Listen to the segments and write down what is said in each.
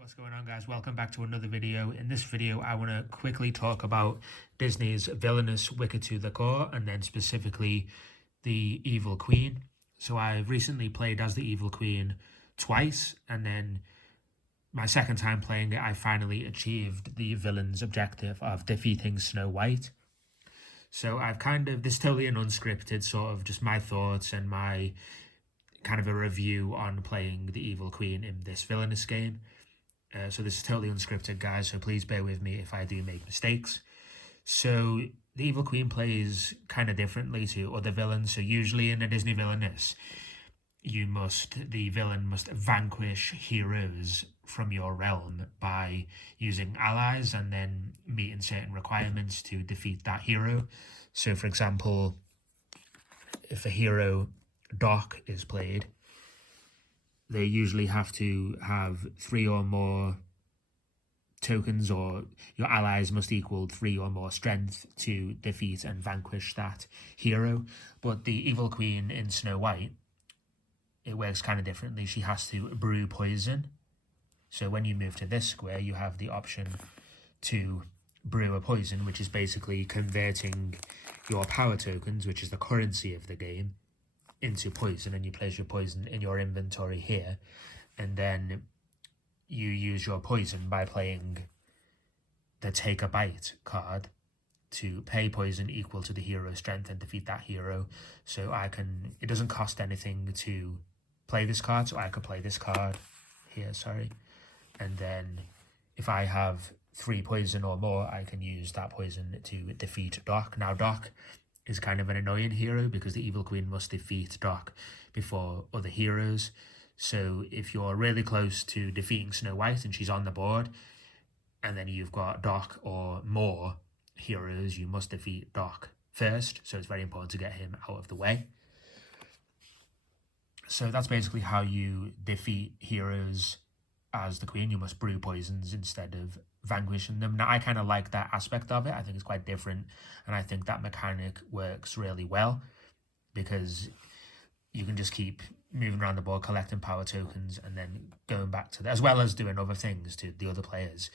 What's going on, guys? Welcome back to another video. In this video I want to quickly talk about Disney's Villainous Wicked to the Core, and then specifically the Evil Queen. So I've recently played as the Evil Queen twice, and then my second time playing it I finally achieved the villain's objective of defeating Snow White. So I've this is totally an unscripted sort of just my thoughts and my kind of a review on playing the Evil Queen in this Villainous game. So this is totally unscripted, guys, so please bear with me if I do make mistakes. So the Evil Queen plays kind of differently to other villains. So usually in a Disney Villainous, the villain must vanquish heroes from your realm by using allies and then meeting certain requirements to defeat that hero. So for example, if a hero Doc is played, they usually have to have 3 or more tokens, or your allies must equal 3 or more strength to defeat and vanquish that hero. But the Evil Queen in Snow White, it works kind of differently. She has to brew poison. So when you move to this square, you have the option to brew a poison, which is basically converting your power tokens, which is the currency of the game, into poison, and you place your poison in your inventory here, and then you use your poison by playing the Take a Bite card to pay poison equal to the hero's strength and defeat that hero. So it doesn't cost anything to play this card, so I could play this card here, and then if I have 3 poison or more, I can use that poison to defeat Doc. Now Doc is kind of an annoying hero because the Evil Queen must defeat Doc before other heroes. So if you're really close to defeating Snow White and she's on the board, and then you've got Doc or more heroes, you must defeat Doc first. So it's very important to get him out of the way. So that's basically how you defeat heroes as the Queen. You must brew poisons instead of vanquishing them. Now I kind of like that aspect of it. I think it's quite different, and I think that mechanic works really well because you can just keep moving around the board, collecting power tokens, and then going back to as well as doing other things to the other players.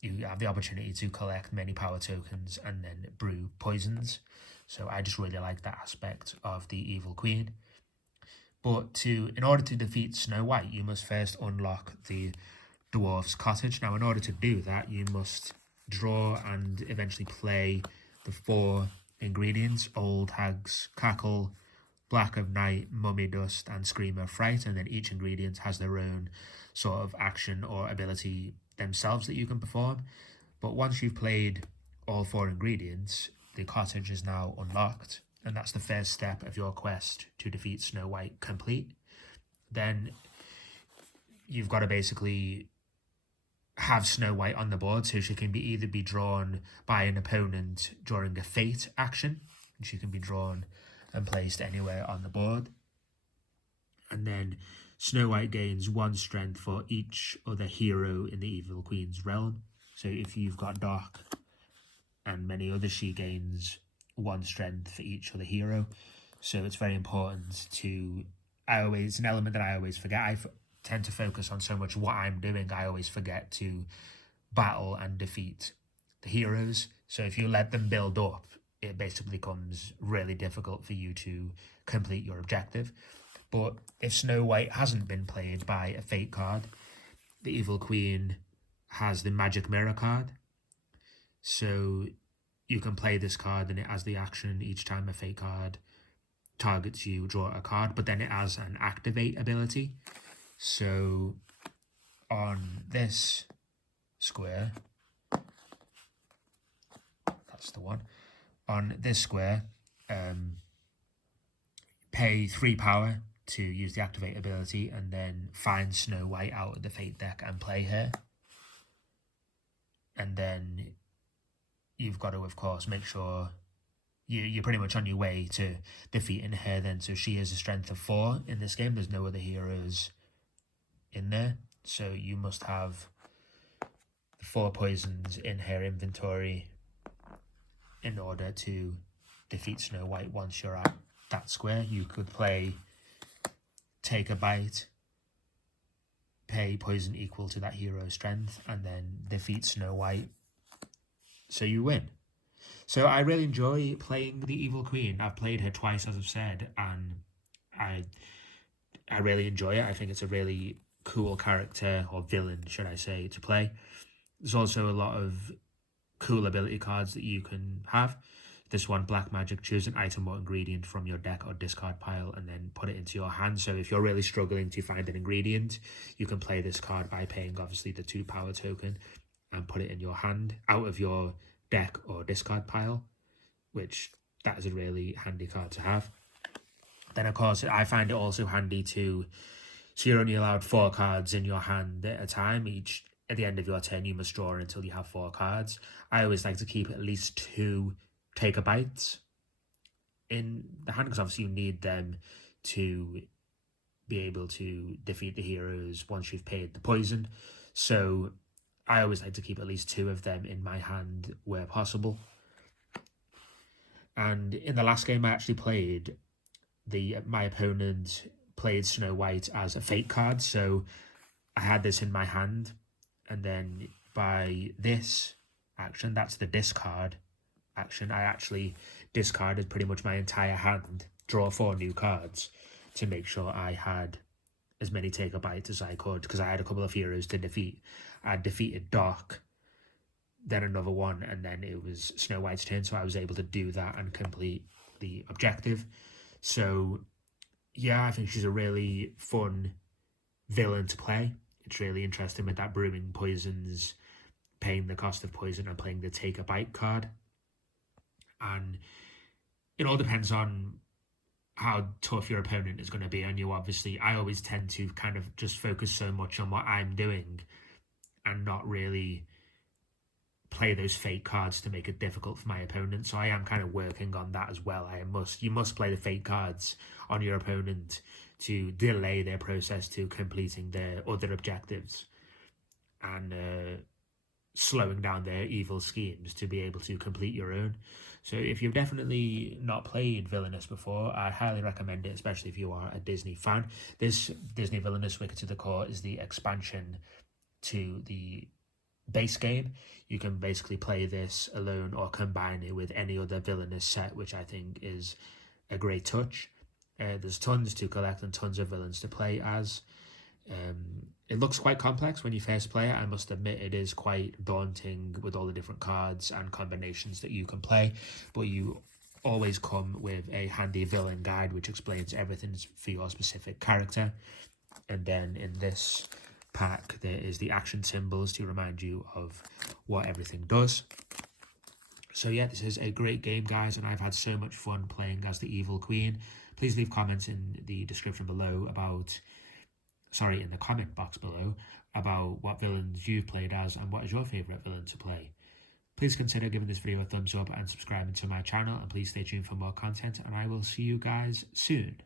You have the opportunity to collect many power tokens and then brew poisons. So I just really like that aspect of the Evil Queen. But in order to defeat Snow White, you must first unlock the Dwarf's Cottage. Now, in order to do that, you must draw and eventually play the 4 ingredients: Old Hag's Cackle, Black of Night, Mummy Dust, and Scream of Fright. And then each ingredient has their own sort of action or ability themselves that you can perform. But once you've played all 4 ingredients, the cottage is now unlocked. And that's the first step of your quest to defeat Snow White complete. Then you've got to basically have Snow White on the board, so she can either be drawn by an opponent during a fate action, and she can be drawn and placed anywhere on the board. And then Snow White gains 1 strength for each other hero in the Evil Queen's realm. So if you've got Doc and many others, she gains 1 strength for each other hero. So it's very important it's an element that I always forget. I tend to focus on so much what I'm doing, I always forget to battle and defeat the heroes. So if you let them build up, it basically becomes really difficult for you to complete your objective. But if Snow White hasn't been played by a fate card, the Evil Queen has the Magic Mirror card. So you can play this card, and it has the action each time a fate card targets you, draw a card, but then it has an activate ability. So on this square, that's the one, on this square, pay 3 power to use the activate ability, and then find Snow White out of the fate deck and play her. And then you've got to, of course, make sure you're pretty much on your way to defeating her then. So she has a strength of 4 in this game. There's no other heroes in there. So you must have the 4 poisons in her inventory in order to defeat Snow White. Once you're at that square, you could play Take a Bite, pay poison equal to that hero's strength and then defeat Snow White, so you win. So I really enjoy playing the Evil Queen. I've played her twice, as I've said, and I really enjoy it. I think it's a really cool character, or villain, should I say, to play. There's also a lot of cool ability cards that you can have. This one, Black Magic, choose an item or ingredient from your deck or discard pile and then put it into your hand. So if you're really struggling to find an ingredient, you can play this card by paying obviously the 2 power token and put it in your hand out of your deck or discard pile, which that is a really handy card to have. Then of course I find it also handy to, so you're only allowed 4 cards in your hand at a time. Each at the end of your turn you must draw until you have 4 cards. I always like to keep at least 2 take a bites in the hand, because obviously you need them to be able to defeat the heroes once you've paid the poison. So I always like to keep at least 2 of them in my hand where possible. And in the last game I actually played, my opponent played Snow White as a fate card, so I had this in my hand, and then by this action, that's the discard action, I actually discarded pretty much my entire hand, draw 4 new cards to make sure I had as many take a bite as I could, because I had a couple of heroes to defeat. I defeated Doc, then another one, and then it was Snow White's turn, so I was able to do that and complete the objective. So yeah, I think she's a really fun villain to play. It's really interesting with that brewing poisons, paying the cost of poison and playing the take a bite card. And it all depends on how tough your opponent is going to be on you. Obviously, I always tend to kind of just focus so much on what I'm doing and not really play those fake cards to make it difficult for my opponent. So I am kind of working on that as well. You must play the fake cards on your opponent to delay their process to completing their other objectives and slowing down their evil schemes to be able to complete your own. So if you've definitely not played Villainous before, I highly recommend it, especially if you are a Disney fan. This Disney Villainous Wicked to the Core is the expansion to the base game. You can basically play this alone or combine it with any other Villainous set, which I think is a great touch. There's tons to collect and tons of villains to play as. It looks quite complex when you first play it. I must admit it is quite daunting with all the different cards and combinations that you can play, but you always come with a handy villain guide which explains everything for your specific character. And then in this pack there is the action symbols to remind you of what everything does. So yeah, this is a great game, guys, and I've had so much fun playing as the Evil Queen. Please leave comments in the description below about, in the comment box below, about what villains you've played as and what is your favourite villain to play. Please consider giving this video a thumbs up and subscribing to my channel, and please stay tuned for more content, and I will see you guys soon.